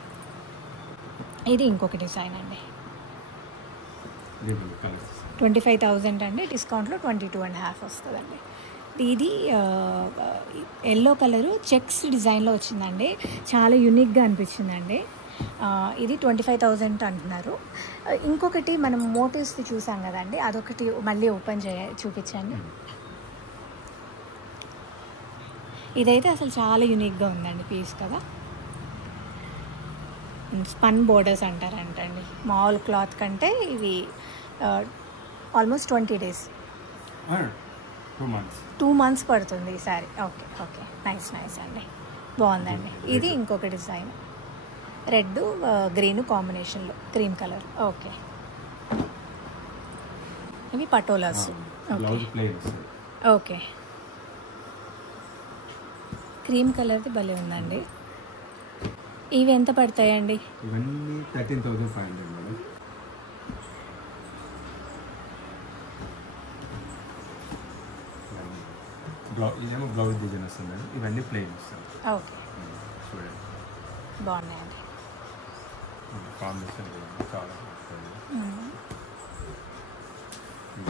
ఇది ఇంకొక డిజైన్ అండి. 25,000 అండి. డిస్కౌంట్లో 22.5 వస్తుందండి. ఇది ఎల్లో కలరు చెక్స్ డిజైన్లో వచ్చిందండి. చాలా యూనిక్గా అనిపించిందండి. ఇది 25,000 అంటున్నారు. ఇంకొకటి మనం మోటివ్స్ది చూసాం కదండి, అదొకటి మళ్ళీ ఓపెన్ చూపించండి. ఇదైతే అసలు చాలా యూనిక్గా ఉందండి పీస్ కదా. స్పన్ బోర్డర్స్ అంటారంటండి. మామూలు క్లాత్ కంటే ఇవి ఆల్మోస్ట్ 20 days, 2 months పడుతుంది ఈ sorry. Okay. Okay, nice nice అండి, బాగుందండి. ఇది ఇంకొక డిజైన్, రెడ్ గ్రీన్ కాంబినేషన్లో క్రీమ్ కలర్. ఓకే. ఇవి పటోలాస్. ఓకే. క్రీమ్ కలర్ది భలే ఉందండి. ఇవి ఎంత పడతాయండి? ఇవన్నీ 13,500 మేడం. ఇదేమో బ్లౌజ్ డిజైన్ వస్తుంది మేడం. ఇవన్నీ ప్లెయిన్ వస్తుంది. ఓకే. చూడండి, బాగున్నాయండి. కాంబినేషన్ చాలా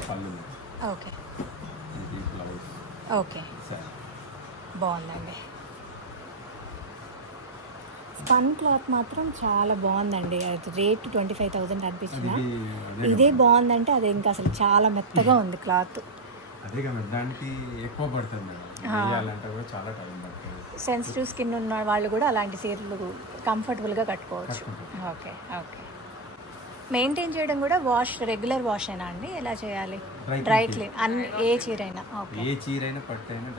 పళ్ళు. ఓకే. ఇది బ్లౌజ్. ఓకే, బాగుందండి. స్పన్ క్లాత్ మాత్రం చాలా బాగుందండి. అది రేట్ 25,000 అనిపించిన ఇదే బాగుందంటే అది ఇంకా అసలు చాలా మెత్తగా ఉంది క్లాత్. అదే దానికి ఎక్కువ పడుతుంది మేడం. కూడా చాలా టైం పడుతుంది. సెన్సిటివ్ స్కిన్ ఉన్న వాళ్ళు కూడా అలాంటి చీరలు కంఫర్టబుల్గా కట్టుకోవచ్చు. ఓకే. ఓకే. మెయింటైన్ చేయడం కూడా రెగ్యులర్ వాష్ అయినా అండి? ఎలా చేయాలి? డ్రై క్లీన్ అన్ని, ఏ చీర అయినా? ఓకే. ఏ చీర అయినా పట్టైనా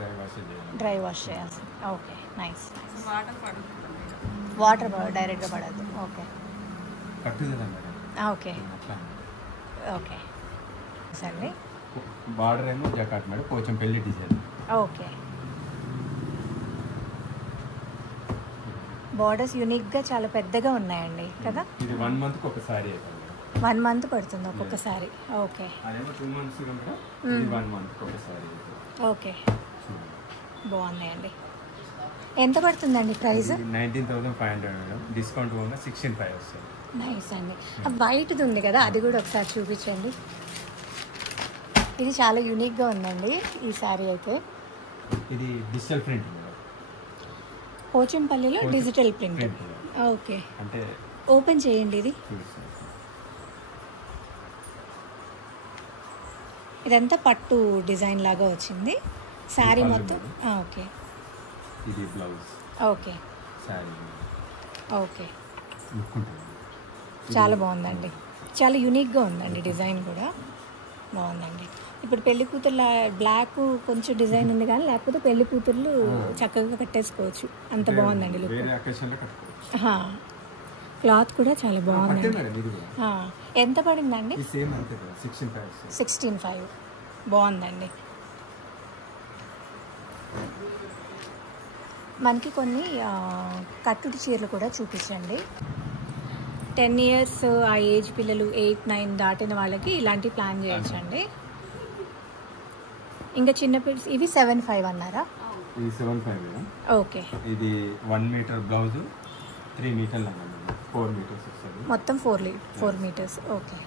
డ్రై వాష్ చేయాల్సి. Okay, nice. వాటర్ డైరెక్ట్గా పడద్దు. ఓకే. ఓకే. ఓకే, సరే. బార్డర్ ఏమో జకాట్ మేడం, కొంచెం పెళ్లి డిజైన్. ఓకే. బార్డర్స్ యూనిక్గా చాలా పెద్దగా ఉన్నాయండి కదా. ఇది 1 month ఒకసారి. 1 month పడుతుంది ఒక్కొక్కసారి. ఓకే. అదేమో 2 months కంటే 1 month ఒకసారి. ఓకే, బాగున్నాయండి. ఎంత పడుతుందండి ప్రైస్? 19,500 మేడం. డిస్కౌంట్ వల్ల 16,500 వస్తుంది. నైస్ అండి. వైట్ది ఉంది కదా, అది కూడా ఒకసారి చూపించండి. ఇది చాలా యూనిక్గా ఉందండి ఈ శారీ అయితే. ఇది డిజిటల్ ప్రింట్ మేడం. పోచంపల్లిలో డిజిటల్ ప్రింట్. ఓకే. అంటే ఓపెన్ చేయండి. ఇది ఇదంతా పట్టు డిజైన్ లాగా వచ్చింది. శారీ మొత్తం ఓకే. ఇది బ్లౌజ్. Okay sari okay. చాలా బాగుందండి, చాలా యూనిక్గా ఉందండి, డిజైన్ కూడా బాగుందండి. ఇప్పుడు పెళ్లి కూతుర్ల బ్లాక్ కొంచెం డిజైన్ ఉంది కానీ లేకపోతే పెళ్లి కూతుర్లు చక్కగా కట్టేసుకోవచ్చు, అంత బాగుందండి లుక్. క్లాత్ కూడా చాలా బాగుందండి. ఎంత పడిందండి? 16,500. బాగుందండి. మనకి కొన్ని కట్టుడు చీరలు కూడా చూపించండి. 10 years ఆ ఏజ్ పిల్లలు 8, 9 దాటిన వాళ్ళకి ఇలాంటి ప్లాన్ చేయొచ్చండి. ఇంకా చిన్న పిల్లలు ఇవి 7,500 అన్నారా? ఇది 7,500. ఓకే. ఇది 1 మీటర్ బ్లౌజ్, 3 మీటర్లు అన్నమాట, 4 మీటర్స్ వస్తుంది. మొత్తం 4 మీటర్స్. ఓకే.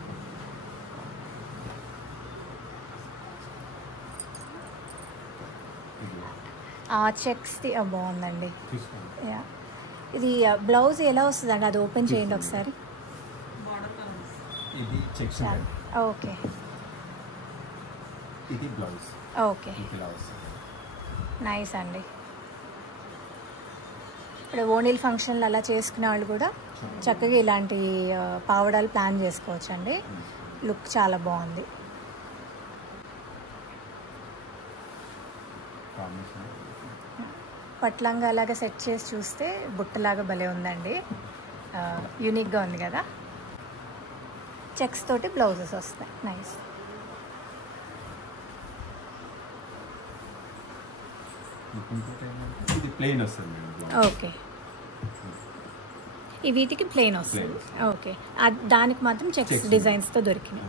చెక్స్ బాగుందండి. ఇది బ్లౌజ్ ఎలా వస్తుందండి? అది ఓపెన్ చేయండి ఒకసారి. ఇది చెక్స్. ఓకే. ఇది బ్లౌజ్. ఓకే నైస్ అండి. ఇప్పుడు ఓణీల్ ఫంక్షన్లు అలా చేసుకునే వాళ్ళు కూడా చక్కగా ఇలాంటి పావడాలు ప్లాన్ చేసుకోవచ్చు అండి. లుక్ చాలా బాగుంది. పట్లంగా అలాగా సెట్ చేసి చూస్తే బుట్టలాగా భలే ఉందండి, యూనిక్గా ఉంది కదా. చెక్స్ తోటి బ్లౌజెస్ వస్తాయి. నైస్. ఇది ప్లెయిన్ వస్తుంది. ఓకే. ఈ వీటికి ప్లెయిన్ వస్తుంది. ఓకే. దానికి మాత్రం చెక్స్ డిజైన్స్తో దొరికినాయి.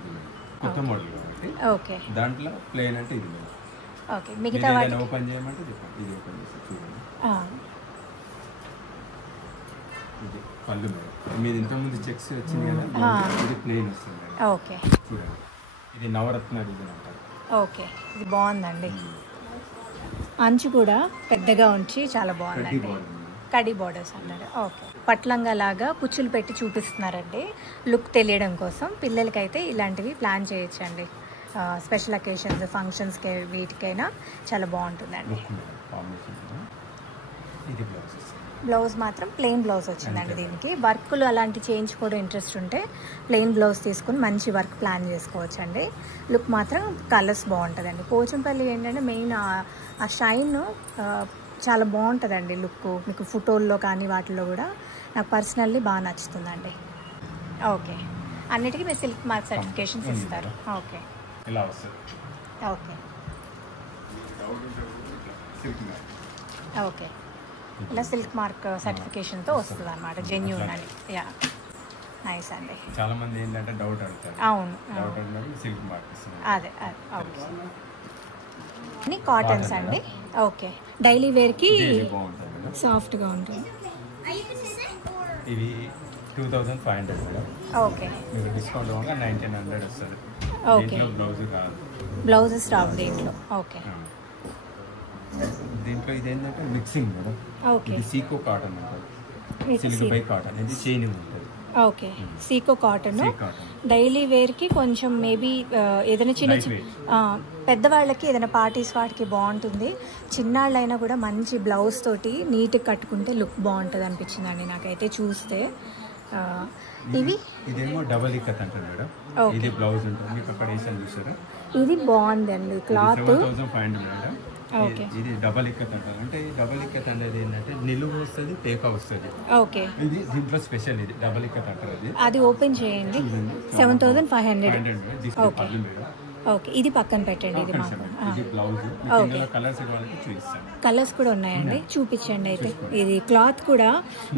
కొత్త మోడల్ కాబట్టి ఓకే. దాంట్లో ప్లెయిన్ అంటే ఇది. ఓకే. మిగతా వాటి ఓపెన్ చేయమంటే ఇది ఓపెన్ చేసి చూడండి. ఇది పళ్ళు మేడం, మీది ఇంతకుముందు చెక్స్ వచ్చింది కదా, ఇది ప్లెయిన్ వస్తుంది. ఓకే. చూడండి, ఇది నవరత్న డిజైన్ అంటారు. ఓకే. ఇది బాగుందండి. అంచు కూడా పెద్దగా ఉంచి చాలా బాగుందండి. కడి బోర్డర్స్ అంటారు. ఓకే. పట్లంగా లాగా కుచ్చులు పెట్టి చూపిస్తున్నారండి లుక్ తెలియడం కోసం. పిల్లలకైతే ఇలాంటివి ప్లాన్ చేయొచ్చండి, స్పెషల్ అకేషన్స్, ఫంక్షన్స్కి, వీటికైనా చాలా బాగుంటుందండి. బ్లౌజ్ మాత్రం ప్లెయిన్ బ్లౌజ్ వచ్చిందండి. దీనికి వర్క్లు అలాంటి చేయించుకోవడం ఇంట్రెస్ట్ ఉంటే ప్లెయిన్ బ్లౌజ్ తీసుకుని మంచి వర్క్ ప్లాన్ చేసుకోవచ్చండి. లుక్ మాత్రం కలర్స్ బాగుంటుందండి. పోచంపల్లి ఏంటంటే మెయిన్ ఆ షైన్ చాలా బాగుంటుందండి లుక్. మీకు ఫోటోల్లో కానీ వాటిల్లో కూడా నాకు పర్సనల్లీ బాగా నచ్చుతుందండి. ఓకే. అన్నిటికీ మీరు సిల్క్ మార్క్ సర్టిఫికేషన్స్ ఇస్తారు. ఓకే. ఓకే. ఓకే. ఇలా సిల్క్ మార్క్ సర్టిఫికేషన్తో వస్తుంది అనమాట, జెన్యూన్ అని. యా నైస్ అండి. చాలా మంది ఏంటంటే డౌట్ అడుగుతారు. అవును, డౌట్ అడిగినప్పుడు సిల్క్ మార్క్ ఇస్తుంది. అదే ఓకే. అన్ని కాటన్స్ అండి. ఓకే. డైలీ వేర్కి సాఫ్ట్గా ఉంటుంది. ఇవి 2,500 మేడం. ఓకే. మీకు డిస్కౌంట్ ఇవ్వగా 1,900 వస్తుంది. ఓకే. బ్లౌజ్ కాదు, బ్లౌజెస్ రావు దీంట్లో. ఓకే. దీంట్లో ఇది ఏంటంటే మిక్సింగ్ మేడం. ఓకే. ఇది సీకో కాటన్ అంటారు, సిల్క్ బై కాటన్. ఇది షైనింగ్ ఉంటుంది. ఓకే. సీకో కాటన్ డైలీ వేర్కి కొంచెం మేబీ ఏదైనా చిన్న పెద్దవాళ్ళకి ఏదైనా పార్టీస్ వాటికి బాగుంటుంది. చిన్నాళ్ళైనా కూడా మంచి బ్లౌజ్ తోటి నీట్గా కట్టుకుంటే లుక్ బాగుంటుంది అనిపించిందండి నాకైతే చూస్తే. ఇవి ఇదేమో డబల్ ఇక్కత్ అంటారు మేడం. ఇది బ్లౌజ్ ఉంటుంది, మీకు అక్కడ వేసాను చూసారు. ఇది బాగుందండి క్లాత్. 7,500 మేడం. ఇది డబల్ ఇక్కత్ అంటారు. అంటే డబల్ ఇక్కత్ అనేది ఏంటంటే నిలువు వస్తుంది, టేకా వస్తుంది. ఓకే. ఇది దీంట్లో స్పెషల్, ఇది డబల్ ఇక్కత్ అంటారు. అది ఓపెన్ చేయండి. 7,500. ఓకే. ఓకే. ఇది పక్కన పెట్టండి. ఇది మాకు కలర్స్ కూడా ఉన్నాయండి, చూపించండి. అయితే ఇది క్లాత్ కూడా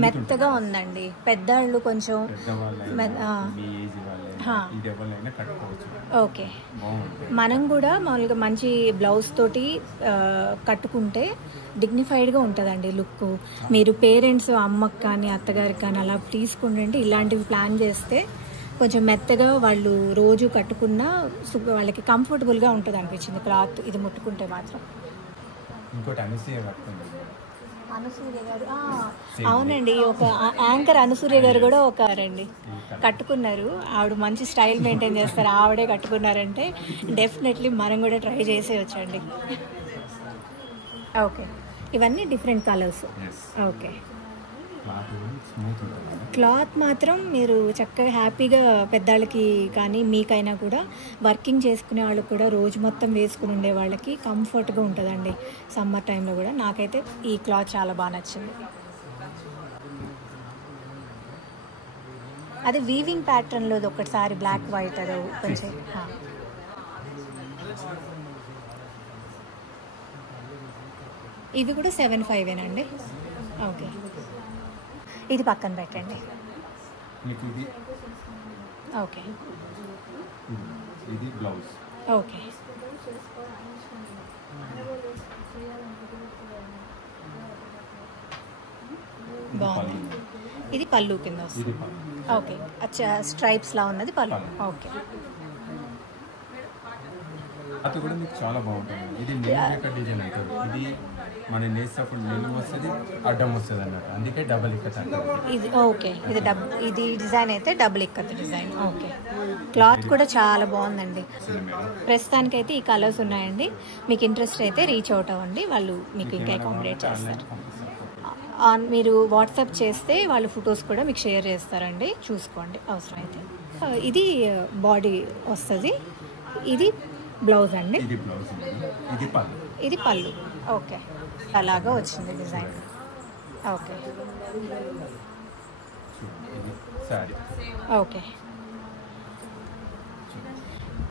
మెత్తగా ఉందండి. పెద్దవాళ్ళు కొంచెం ఓకే. మనం కూడా మామూలుగా మంచి బ్లౌజ్ తోటి కట్టుకుంటే డిగ్నిఫైడ్గా ఉంటుందండి లుక్. మీరు పేరెంట్స్, అమ్మకి కానీ అత్తగారికి కానీ అలా తీసుకుంటే ఇలాంటివి ప్లాన్ చేస్తే కొంచెం మెత్తగా వాళ్ళు రోజు కట్టుకున్నా వాళ్ళకి కంఫర్టబుల్గా ఉంటుంది అనిపించింది క్లాత్. ఇది ముట్టుకుంటే మాత్రం. అనసూయ గారు, అవునండి, ఒక యాంకర్ అనసూయ గారు కూడా ఒక రండి కట్టుకున్నారు. ఆవిడ మంచి స్టైల్ మెయింటైన్ చేస్తారు, ఆవిడే కట్టుకున్నారంటే డెఫినెట్లీ మనం కూడా ట్రై చేసేయచ్చండి. ఓకే, ఇవన్నీ డిఫరెంట్ కలర్స్. ఓకే, క్లాత్ మాత్రం మీరు చక్కగా హ్యాపీగా పెద్దవాళ్ళకి కానీ మీకైనా కూడా వర్కింగ్ చేసుకునే వాళ్ళకి కూడా రోజు మొత్తం వేసుకుని ఉండే వాళ్ళకి కంఫర్ట్గా ఉంటుందండి సమ్మర్ టైంలో కూడా. నాకైతే ఈ క్లాత్ చాలా బాగా నచ్చింది. అది వీవింగ్ ప్యాటర్న్లో ఒకటిసారి బ్లాక్ వైట్ అది ఓపెన్ చేయి. ఇవి కూడా 7,500 ఓకే, ఇది పక్కన పెట్టండి. ఓకే, ఇది బ్లౌజ్. ఓకే, బాగుంది. ఇది పళ్ళు కింద వస్తుంది. ఓకే, అచ్చా స్ట్రైప్స్లా ఉన్నది పళ్ళు. ఓకే, అది కూడా మీకు చాలా బాగుంటుంది. ఇది నిలువు డిజైన్ అవుతుంది. ఇది మనం నేసేటప్పుడు నిలువు వస్తుంది, అడ్డం వస్తుంది అన్నట్టు, అందుకే డబల్ ఇక్కత్ అంటారు ఇది. ఓకే, ఇది డిజైన్ అయితే double ikat design. Okay, cloth కూడా చాలా బాగుందండి. ప్రస్తుతానికైతే ఈ కలర్స్ ఉన్నాయండి. మీకు ఇంట్రెస్ట్ అయితే రీచ్ అవుట్ అవ్వండి, వాళ్ళు మీకు ఇంకా అకామిడేట్ చేస్తారు. మీరు వాట్సాప్ చేస్తే వాళ్ళు ఫొటోస్ కూడా మీకు షేర్ చేస్తారండి, చూసుకోండి అవసరం అయితే. ఇది బాడీ వస్తుంది, ఇది బ్లౌజ్ అండి. ఇది పళ్ళు. ఓకే, అలాగా వచ్చింది డిజైన్. ఓకే, ఓకే,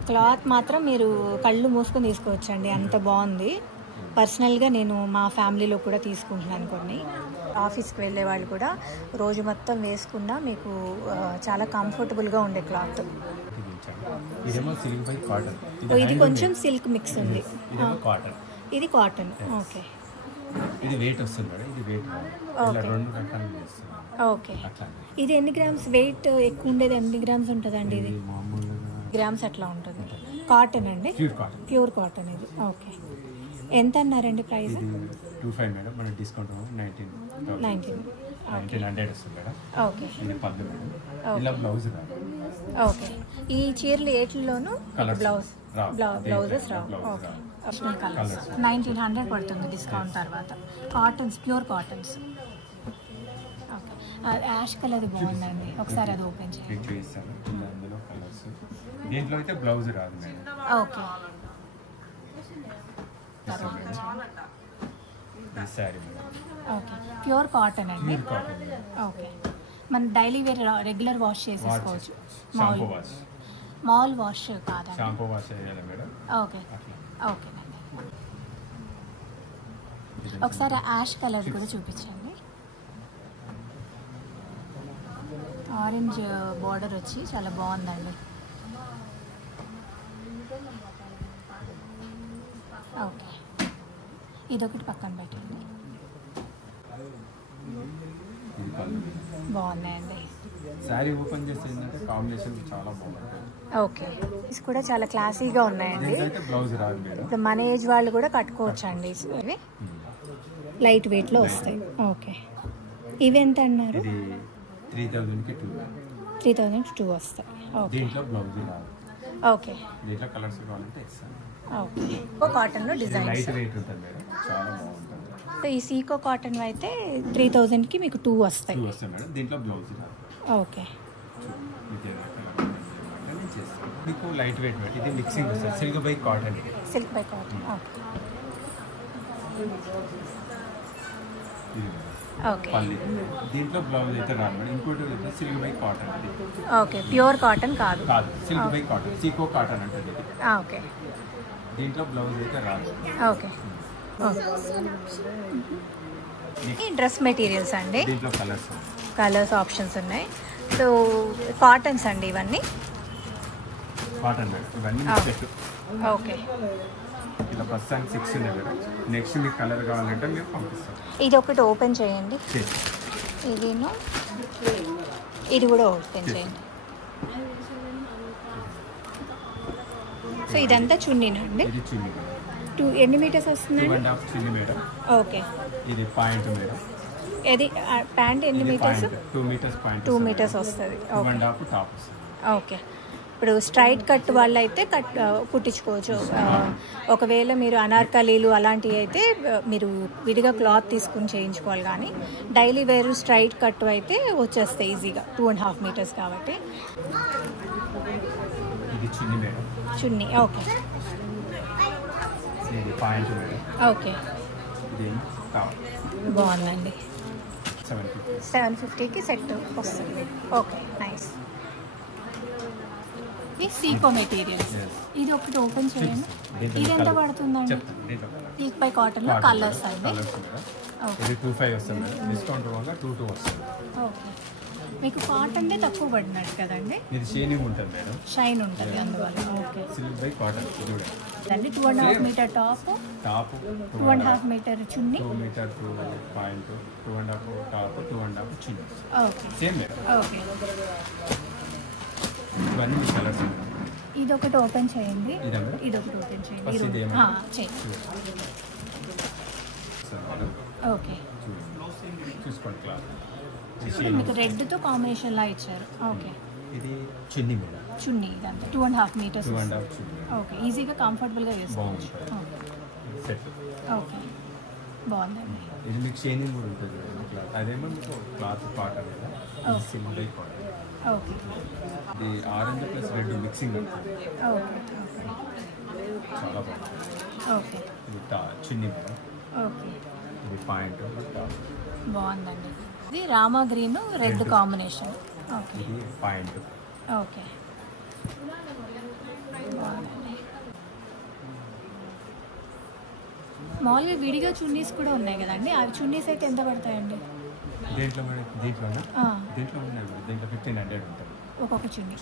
క్లాత్ మాత్రం మీరు కళ్ళు మూసుకొని తీసుకోవచ్చండి, అంత బాగుంది. పర్సనల్గా నేను మా ఫ్యామిలీలో కూడా తీసుకుంటున్నాను కొన్ని. ఆఫీస్కి వెళ్ళే వాళ్ళు కూడా రోజు మొత్తం వేసుకున్నా మీకు చాలా కంఫర్టబుల్గా ఉండే క్లాత్. ఇది కొంచెం సిల్క్ మిక్స్ ఉంది. ఇది కాటన్. ఓకే, ఇది వెయిట్ వస్తుంది. ఇది వెయిట్ ఓకే, ఇది ఎన్ని గ్రామ్స్ వెయిట్ ఎక్కువ ఉండేది ఎన్ని గ్రామ్స్ ఉంటుందండి? ఇది గ్రామ్స్ అట్లా ఉంటుంది. కాటన్ అండి, ప్యూర్ కాటన్ ఇది. ఓకే, ఎంత అన్నారండి ప్రైస్? 25 మేడం, మన డిస్కౌంట్ 1900 వస్తుంది మేడం. ఓకే, ఇది పద్దు మేడం. ఇలా బ్లౌజ్ రాదు. ఓకే, ఈ చీరలు ఏట్లలోనూ బ్లౌజెస్ రావు. ఓకే, 1900 పడుతుంది డిస్కౌంట్ తర్వాత. Cottons, pure cottons. Okay, ash colour బాగుందండి, ఒకసారి అది ఓపెన్ చేయండి. దీంట్లో అయితే బ్లౌజ్ రాదు madam. Okay, okay, pure cotton అండి. ఓకే, మన డైలీ వేర్ రెగ్యులర్ వాష్ చేసేసుకోవచ్చు. మాల్ వాష్ కాదా? షాంపూ వాష్ చేయాలి మేడం. ఓకే, ఓకే అండి. ఒకసారి యాష్ కలర్ కూడా చూపించండి. ఆరెంజ్ బార్డర్ వచ్చి చాలా బాగుందండి. ఓకే, ఇదొకటి పక్కన పెట్టండి. బాగున్నాయండి. సారీ ఓపెన్ చేస్తే కాంబినేషన్ చాలా బాగుంటుంది. ఓకే, ఇది కూడా చాలా క్లాసీగా ఉన్నాయండి. బ్లౌజ్ రాదు మేడం. ఇప్పుడు మన ఏజ్ వాళ్ళు కూడా కట్టుకోవచ్చు అండి. ఇవి లైట్ వెయిట్లో వస్తాయి. ఓకే, ఇవి ఎంత అన్నారు? 3002 వస్తాయి. ఓకే, దీంట్లో బ్లౌజ్ రాదు. ఓకే, దీంట్లో కలర్స్ కావాలంటే ఇస్తాను. ఓకే, కాటన్లో డిజైన్ లైట్ వెయిట్ ఉంటుంది మేడం, చాలా బాగుంటుంది. ఈ సీకో కాటన్ అయితే 3000కి మీకు 2 వస్తాయి. మేడం, దీంట్లో బ్లౌజ్ రాదు. ఓకే, మీకు లైట్ వెయిట్ వెయిట్ ఇది మిక్సింగ్ వస్తుంది. Silk by cotton. Silk by cotton. Okay, పల్లి. దీంట్లో బ్లౌజ్ అయితే రాదు మేడం. ఇంకోటి silk by cotton. Okay, pure cotton కాదు. Silk by cotton, Seeko cotton అంటే. ఓకే, దీంట్లో బ్లౌజ్ అయితే రాదు. ఓకే, డ్రెస్ మెటీరియల్స్ అండి. దీంట్లో కలర్స్ ఆప్షన్స్ ఉన్నాయి. సో కాటన్స్ అండి ఇవన్నీ. కాటన్ మేడం, ఇవన్నీ సెట్. ఓకే, ఇలా ప్రస్తుతానికి 6 ఉన్నాయి మేడం. నెక్స్ట్ మీకు కలర్ కావాలంటే మేము పంపిస్తాం. ఇది ఒకటి ఓపెన్ చేయండి. ఇది కూడా ఓపెన్ చేయండి. సో ఇదంతా చున్నీనండి. ఇది చున్నీ. ఎన్ని మీటర్స్ వస్తుందండి? 2.5 చున్నీ మేడం. ఓకే, ఇది పాయింట్ మేడం. ఏది ప్యాంట్ ఎన్ని మీటర్స్? 2 మీటర్స్ పాయింట్ 2 మీటర్స్ వస్తుంది. 2.5 టాప్ వస్తుంది. ఓకే. ఇప్పుడు స్ట్రైట్ కట్ వాళ్ళు అయితే కుట్టించుకోవచ్చు. ఒకవేళ మీరు అనార్కలీలు అలాంటివి అయితే మీరు విడిగా క్లాత్ తీసుకుని చేయించుకోవాలి. కానీ డైలీ వేర్ స్ట్రైట్ కట్ అయితే వచ్చేస్తాయి ఈజీగా 2.5 మీటర్స్ కాబట్టి. ఇది చున్నీ మేడం. చున్నీ ఓకే. ఇది పాయింట్ మేడం. ఓకే. ఇది టాప్. బాగుందండి. 750. 750కి సెట్ వస్తుంది. Okay nice. సీకో మెటీరియల్స్. ఇది ఒకటి ఓపెన్ చేయండి. ఇది ఎంత పడుతుందండి? పీక్ బై కాటన్లో కలర్స్ అండి. ఇది 25 వస్తుంది. డిస్కౌంట్ వల్ల 22 వస్తుంది. ఓకే. మీకు కాటన్నే తక్కువ పడినట్టు కదండి. ఇది షైనింగ్ ఉంటుంది మేడం. షైన్ ఉంటుంది అందువల్ల. ఓకే. సిల్క్ బై కాటన్ చూడండి. 2.5 మీటర్ టాప్, 2.5 మీటర్ చున్నీ, 2 మీటర్ 2 పాయింట్, 2.5 టాప్, 2.5 చున్నీ. ఓకే. Same madam. ఓకే. ఇవన్నీ మీ కలర్స్. ఇది ఒకటి ఓపెన్ చేయండి. ఇది ఒకటి ఓపెన్ చేయండి. చేయండి. ఓకే. చూసుకోండి క్లాత్. మీకు రెడ్తో కాంబినేషన్ లా ఇచ్చారు. ఓకే. ఇది చున్నీ మేడం. చున్నీ ఇదంతా 2.5 మీటర్స్. 2.5 చున్నీ. ఓకే. ఈజీగా కంఫర్టబుల్గా వేసుకోవచ్చు. సెట్. ఓకే. బాగుందండి. ఇది మీకు షైనింగ్ కూడా ఉంటుంది క్లాత్. అదేమో మీకు క్లాత్ కాటన్ కదా. ఇది సిల్క్ బై కాటన్. ఓకే. ఇది ఆరెంజ్ ప్లస్ రెడ్ మిక్సింగ్ ఉంటుంది. ఓకే. చాలా బాగుంటుంది. ఓకే. ఇది చున్నీ మేడం. ఓకే. ఇది పాయింట్ బాగుందండి. ఇది Rama green red combination. Okay. ఇది పాయింట్. ఓకే. బాగుందండి. మామూలుగా విడిగా చున్నీస్ కూడా ఉన్నాయి కదండి. అవి చున్నీస్ అయితే ఎంత పడతాయండి? దీంట్లో ఉన్నాయి. దీంట్లో 1500 ఉంటుంది ఒక్కొక్క చున్నీ.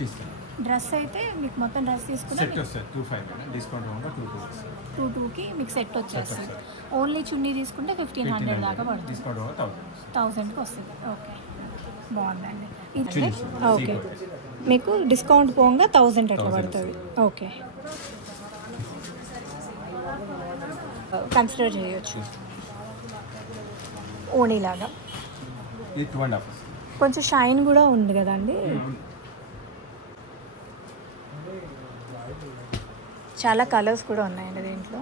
డ్రెస్ అయితే మీకు మొత్తం డ్రెస్ తీసుకుంటే సెట్ వస్తుంది. 25 డిస్కౌంట్ వల్ల 22 వస్తుంది. 22కి మీకు సెట్ వచ్చేస్తుంది. ఓన్లీ చున్నీ తీసుకుంటే 1500 దాకా పడుతుంది. డిస్కౌంట్ వల్ల 1000కి వస్తుంది. ఓకే. బాగుందండి. ఇది ఓకే. మీకు డిస్కౌంట్ పోగా 1000 అట్లా పడుతుంది. ఓకే. కన్సిడర్ చేయొచ్చు. ఓణీలాగా ఇది 2.5. కొంచెం షైన్ కూడా ఉంది కదండి. చాలా కలర్స్ కూడా ఉన్నాయండి దీంట్లో.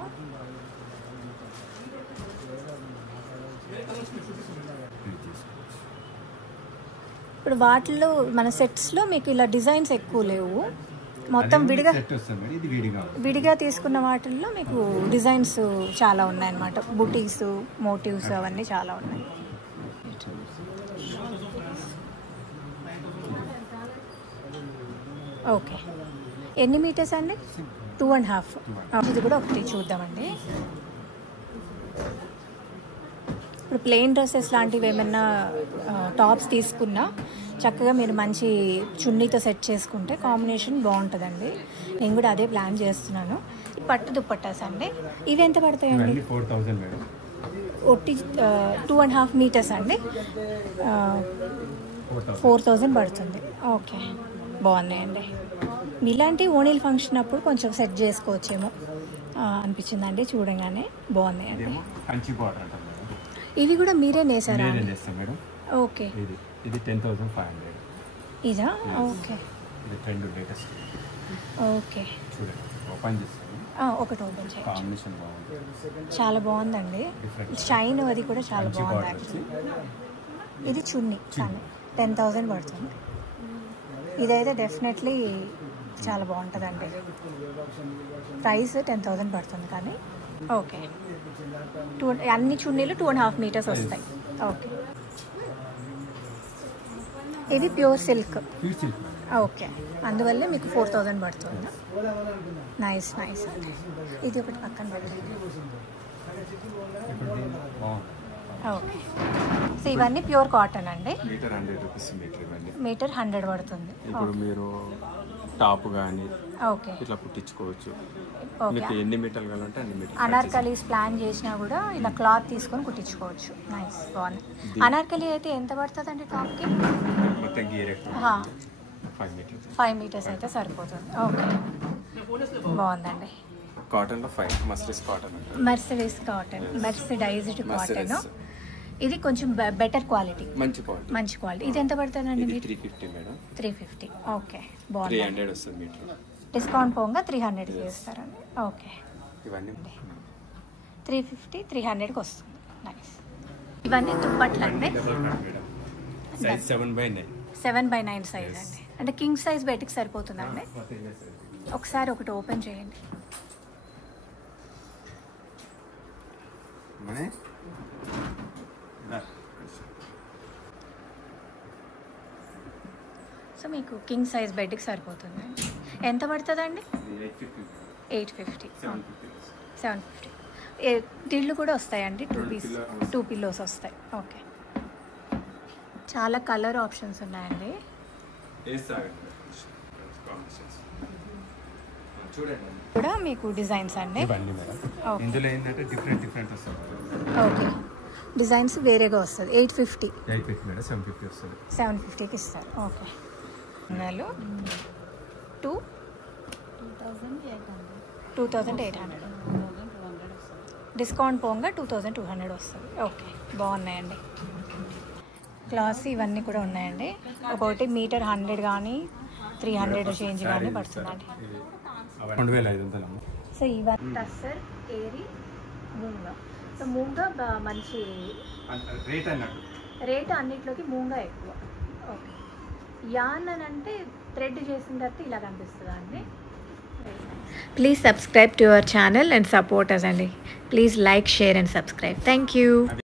ఇప్పుడు వాటిల్లో మన సెట్స్లో మీకు ఇలా డిజైన్స్ ఎక్కువ లేవు. మొత్తం విడిగా తీసుకున్న వాటిల్లో మీకు డిజైన్స్ చాలా ఉన్నాయన్నమాట. బుటీస్, మోటివ్స్ అవన్నీ చాలా ఉన్నాయి. ఓకే. ఎన్ని మీటర్స్ అండి? 2.5. ఇది కూడా ఒకటి చూద్దామండి. ఇప్పుడు ప్లెయిన్ డ్రెస్సెస్ లాంటివి ఏమైనా టాప్స్ తీసుకున్నా చక్కగా మీరు మంచి చున్నీతో సెట్ చేసుకుంటే కాంబినేషన్ బాగుంటుందండి. నేను కూడా అదే ప్లాన్ చేస్తున్నాను. పట్టు దుప్పట్టాస్ అండి. ఇవి ఎంత పడతాయండి? 4000 మేడం. ఒట్టి 2.5 మీటర్స్ అండి. 4000 పడుతుంది. ఓకే. బాగున్నాయండి. ఇలాంటి ఓణీల ఫంక్షన్ అప్పుడు కొంచెం సెట్ చేసుకోవచ్చేమో అనిపించిందండి చూడగానే. బాగున్నాయండి. ఇవి కూడా మీరే నేసారా? ఓకే. ఇది 10,500. ఇదా? ఓకే. ఇది ట్రెండ్ లేటెస్ట్. ఓకే. చూడండి ఓపెన్ చేస్తాను. ఒకటి ఓపెన్ చేయండి. కాంబినేషన్ బాగుంది. చాలా బాగుందండి. షైన్ అది కూడా చాలా బాగుంది యాక్చువల్లీ. ఇది చున్నీ కానీ 10,000 పడుతుంది. ఇదైతే డెఫినెట్లీ చాలా బాగుంటుందండి. ప్రైస్ 10,000 పడుతుంది కానీ. ఓకే. అన్ని చున్నీలు 2.5 మీటర్స్ వస్తాయి. ఓకే. ఇది ప్యూర్ సిల్క్. ఓకే. అందువల్లే మీకు 4000 పడుతుంది. నైస్ నైస్ అండి. ఇది ఒకటి పక్కన పెట్టండి. ఓకే. సో ఇవన్నీ ప్యూర్ కాటన్ అండి. మీటర్ 100 రూపీస్ మీటర్ ఇవ్వండి. మీటర్ 100 పడుతుంది. ఇప్పుడు మీరు టాప్ కానీ ఓకే ఇట్లా కుట్టించుకోవచ్చు. మీకు ఎన్ని మీటర్లు కావాలంటే అన్ని మీటర్లు. అనార్కలీస్ ప్లాన్ చేసినా కూడా ఇలా క్లాత్ తీసుకొని కుట్టించుకోవచ్చు. నైస్ బాగుంది. అనార్కలి అయితే ఎంత పడుతుంది అండి టాప్కి? మొత్తం గీర్ 5 మీటర్స్ అయితే సరిపోతుంది. ఓకే. బాగుందండి. కాటన్లో 5 మర్సిడైజ్ కాటన్. మర్సిడైజ్డ్ కాటన్. ఇది కొంచెం బెటర్ క్వాలిటీ, మంచి క్వాలిటీ. మంచి క్వాలిటీ. ఇది ఎంత పడుతుందండి ఇది మీరు? 350 మేడం. 350. ఓకే, బాగుంది. 300 వస్తుంది మీటర్. డిస్కౌంట్ పోగా 300 చేస్తారండి. ఓకే, ఇవన్నీ 350 300కి వస్తుంది. నైస్. ఇవన్నీ దుప్పట్లు అండి. సైజ్ 7/9. 7/9 సైజ్ అండి. అంటే కింగ్ సైజ్ బెడ్కి సరిపోతుందండి. ఒకసారి ఒకటి ఓపెన్ చేయండి. సో మీకు కింగ్ సైజ్ బెడ్కి సరిపోతుంది. ఎంత పడుతుందండి? 850. 750. దిళ్ళు కూడా వస్తాయండి, 2 పిల్లోస్ వస్తాయి. ఓకే, చాలా కలర్ ఆప్షన్స్ ఉన్నాయండి. కూడా మీకు డిజైన్స్ అండి. ఇందులో ఏంటంటే డిఫరెంట్ వస్తుంది. ఓకే, డిజైన్స్ వేరేగా వస్తుంది. 850 మేడం. 750 వస్తుంది. 750కి ఇస్తారు. ఓకే, 2800. డిస్కౌంట్ పోగా 2200 వస్తుంది. ఓకే, బాగున్నాయండి. క్లాస్ ఇవన్నీ కూడా ఉన్నాయండి. ఒకటి మీటర్ 100 కానీ 300 చేంజ్ కానీ పడుతుందండి. 2500. సో ఇవన్నీ టస్సర్, ఏరి, మూంగా. సో మూంగా మంచి రేట్ అన్నిట్లోకి మూంగా ఎక్కువ. ఓకే, యాన్ అని అంటే థ్రెడ్ చేసిన తర్వాత ఇలా కనిపిస్తుందా అండి? Please subscribe to our channel and support us, Andy. Please like, share and subscribe. Thank you.